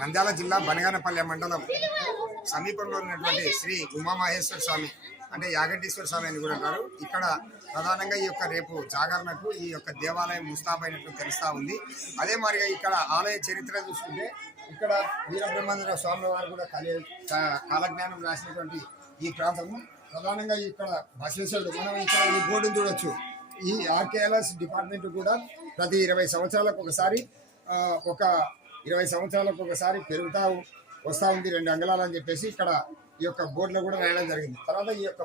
నంద్యాల జిల్లా బనగానపల్లె మండలం సమీపంలో ఉన్నటువంటి శ్రీ ఉమామహేశ్వర స్వామి అంటే యాగంటేశ్వర స్వామి అని కూడా అంటారు. ఇక్కడ ప్రధానంగా ఈ యొక్క రేపు జాగరణకు ఈ యొక్క దేవాలయం ముస్తాబైనట్లు తెలుస్తా ఉంది. అదే మాదిరిగా ఇక్కడ ఆలయ చరిత్ర చూసుకుంటే ఇక్కడ వీరబ్రహ్మేంద్ర స్వామి వారు కూడా కాలజ్ఞానం రాసినటువంటి ఈ ప్రాంతము ప్రధానంగా ఇక్కడ బసవేశ్వరుడు మనం ఇక్కడ ఈ బోర్డును చూడొచ్చు. ఈ ఆర్కేఎల్ఎస్ డిపార్ట్మెంట్ కూడా ప్రతి 20 సంవత్సరాలకు ఒకసారి ఒక 20 సంవత్సరాలకు ఒకసారి పెరుగుతూ వస్తూ ఉంది 2 అంగళాలు అని చెప్పేసి ఇక్కడ ఈ యొక్క బోర్డులో కూడా రాయడం జరిగింది. తర్వాత ఈ యొక్క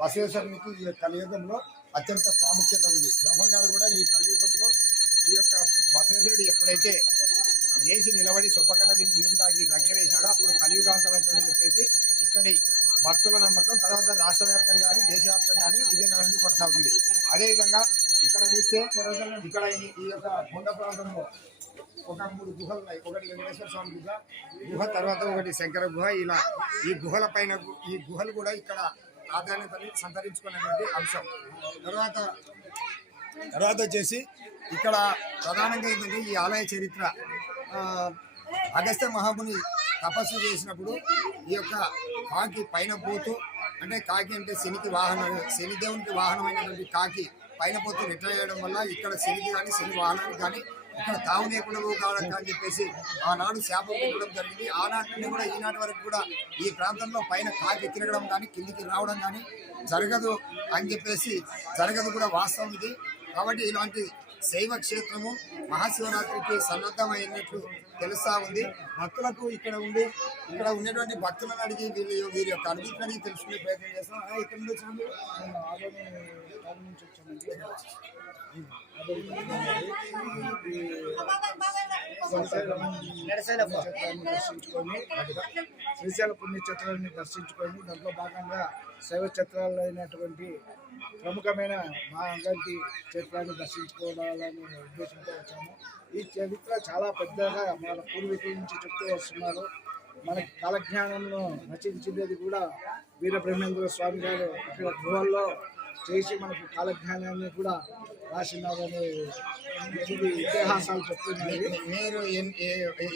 బసవేశ్వరునికి ఈ కలియుగంలో అత్యంత ప్రాముఖ్యత ఉంది. బ్రహ్మం గారు కూడా ఈ కలియుగంలో ఈ యొక్క బసవేశ్వరుడు ఎప్పుడైతే లేచి నిలబడి సొప్పకట్ట నీళ్ళు తాగి రగ్గ వేశాడో అప్పుడు కలియుగాంతమవుతుందని చెప్పేసి ఇక్కడి భక్తుల నమ్మకం. తర్వాత రాష్ట్ర వ్యాప్తంగా కానీ దేశవ్యాప్తంగా కానీ ఇదే నుండి కొనసాగుతుంది. అదేవిధంగా ఇక్కడ చూస్తే ఇక్కడ ఈ యొక్క కొండ ప్రాంతంలో ఒక 3 గుహలు ఉన్నాయి. ఒకటి వెంకటేశ్వర స్వామి గుహ, తర్వాత ఒకటి శంకర గుహ. ఇలా ఈ గుహల పైన ఈ గుహలు కూడా ఇక్కడ ప్రాధాన్యతని సంతరించుకున్నటువంటి అంశం. తర్వాత వచ్చేసి ఇక్కడ ప్రధానంగా ఏంటంటే ఈ ఆలయ చరిత్ర అగస్త్య మహాముని తపస్సు చేసినప్పుడు ఈ యొక్క కాకి పైన పోతూ అంటే కాకి అంటే శనిదేవునికి వాహనమైనటువంటి కాకి పైన పోతూ రిటైర్ చేయడం వల్ల ఇక్కడ శనికి కానీ శని వాహనానికి కానీ ఇక్కడ తావు లేకుండా కావడం అని చెప్పేసి ఆనాడు శాపం ఇవ్వడం జరిగింది. ఆనాటి నుండి కూడా ఈనాటి వరకు కూడా ఈ ప్రాంతంలో పైన కాకి తిరగడం కానీ కిందికి రావడం కానీ జరగదు అని చెప్పేసి జరగదు కూడా వాస్తవం ఇది. కాబట్టి ఇలాంటి శైవ క్షేత్రము మహాశివరాత్రికి సన్నద్ధమైనట్లు తెలుస్తా ఉంది. భక్తులకు ఇక్కడ ఉన్నటువంటి భక్తులను అడిగి వీరి యొక్క అనుభూతిని అడిగి తెలుసుకునే ప్రయత్నం చేస్తాం. ఇక్కడ నుండి వచ్చాము శ్రీశైల పుణ్యక్షేత్రాన్ని దర్శించుకొని దాంట్లో భాగంగా శైవ క్షేత్రాల్లో అయినటువంటి ప్రముఖమైన మా అంగంటి క్షేత్రాన్ని దర్శించుకోవాలనే ఉద్దేశంతో వచ్చాము. ఈ చరిత్ర చాలా పెద్దగా మన పూర్వీకుల నుంచి చెప్తూ వస్తున్నారు. మనకి కాలజ్ఞానంలో రచించినది కూడా వీరబ్రహ్మేంద్ర స్వామి గారు ఇక్కడ గుహల్లో చేసి మనకు కాలజ్ఞానాన్ని కూడా రాసినారని ఇతిహాసాలు చెప్తున్నాయి. మీరు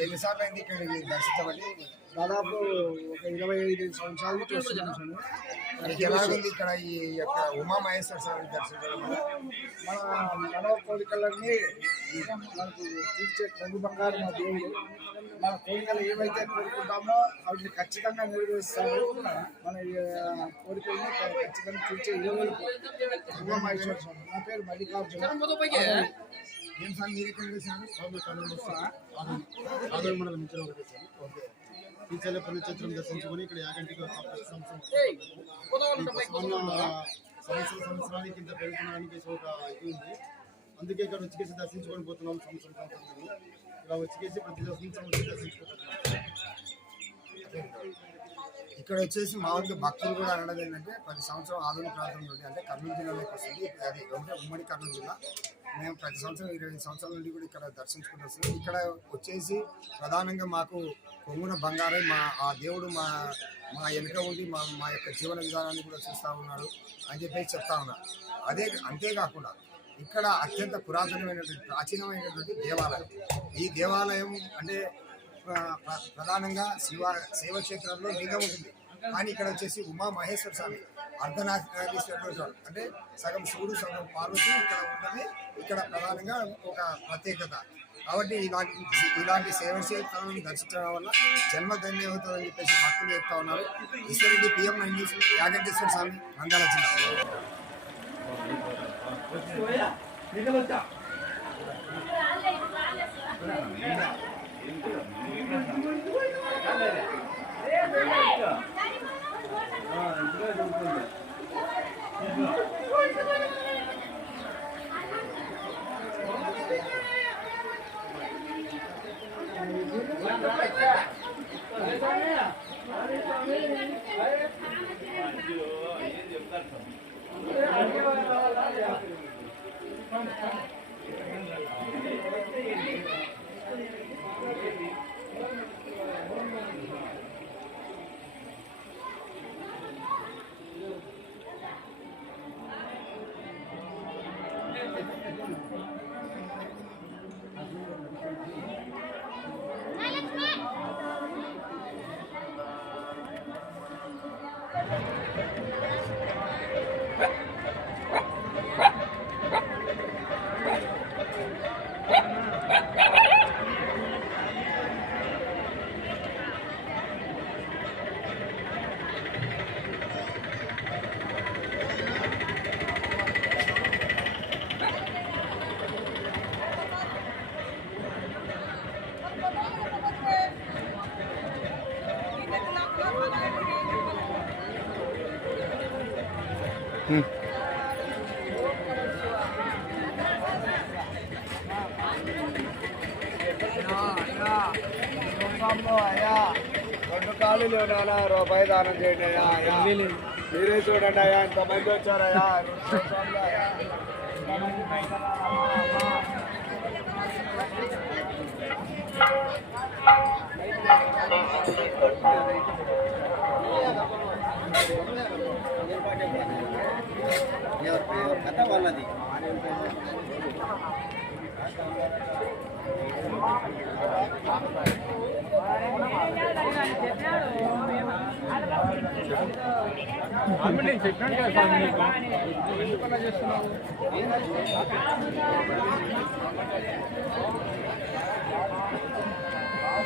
ఎన్నిసార్లు అయింది ఇక్కడ దర్శించబడి? దాదాపు ఒక 25 సంవత్సరాల నుంచి వస్తున్నాను. ఎలాగుంది ఇక్కడ ఈ యొక్క ఉమామహేశ్వర స్వామిని దర్శించడం? మన కోరికలన్నీ మనకు తీర్చే కొంగు బంగారు మా దేవుడు. మన కోరికలు ఏవైతే కోరుకుంటామో వాటిని ఖచ్చితంగా నెరవేరుస్తారు. మన కోరికల్ని ఖచ్చితంగా తీర్చే ఉమామహేశ్వర స్వామి. నా పేరు మల్లికార్జున. ఏం సార్ మీరు ఎక్కడ చేశారు? మండలం నుంచి శ్రీశైల పుణ్యక్షేత్రం దర్శించుకొని ఇక్కడ యాగంటికి సంవత్సరానికి ఇంత పెరుగుతున్నానికి ఒక ఇది ఉంది. అందుకే ఇక్కడ వచ్చేసి దర్శించుకొని పోతున్నాం. సంవత్సరం ఇలా వచ్చేసి ప్రతి సంవత్సరం దర్శించుకుంటున్నాం. ఇక్కడ వచ్చేసి మామూలుగా భక్తులు కూడా అనడం ఏంటంటే ప్రతి సంవత్సరం ఆధునిక ప్రాంతం నుండి అంటే కర్నూలు జిల్లాలోకి వస్తుంది. అది అంటే ఉమ్మడి కర్నూలు జిల్లా. మేము ప్రతి సంవత్సరం 20 సంవత్సరాల నుండి కూడా ఇక్కడ దర్శించుకుంటూ వస్తున్నాం. ఇక్కడ వచ్చేసి ప్రధానంగా మాకు కొంగున బంగారే ఆ దేవుడు మా వెనుక ఉండి మా యొక్క జీవన విధానాన్ని కూడా చూస్తూ ఉన్నాడు అని చెప్పేసి చెప్తా ఉన్నారు. అంతేకాకుండా ఇక్కడ అత్యంత పురాతనమైనటువంటి ప్రాచీనమైనటువంటి దేవాలయం. ఈ దేవాలయం అంటే ప్రధానంగా శైవక్షేత్రంలో లింగం ఉంటుంది. కానీ ఇక్కడ వచ్చేసి ఉమామహేశ్వర స్వామి అర్ధనారీశ్వరుడు అంటే సగం శివుడు సగం పార్వతి ఇక్కడ ఉన్నది. ఇక్కడ ప్రధానంగా ఒక ప్రత్యేకత. కాబట్టి ఇలాంటి శైవక్షేత్రాలను దర్శించడం వల్ల జన్మధన్యం అవుతుందని చెప్పేసి భక్తులు చెప్తా ఉన్నారు. ఈశ్వరుడి PM న్యూస్ యాగంటేశ్వర స్వామి నంద్యాల జిల్లా. అయ్యా 2 కాళ్ళు నానా రూపాయి దానం చేయండి అయ్యా. అయ్యా మీరే చూడండి అయ్యా, ఎంతమంది వచ్చారయ్యా. 2 సంవత్సరాలు అయ్యా. కథ వాళ్ళది. నేను చెప్పాను కదా సార్ మీకు ఎందుకలా చేస్తున్నావు?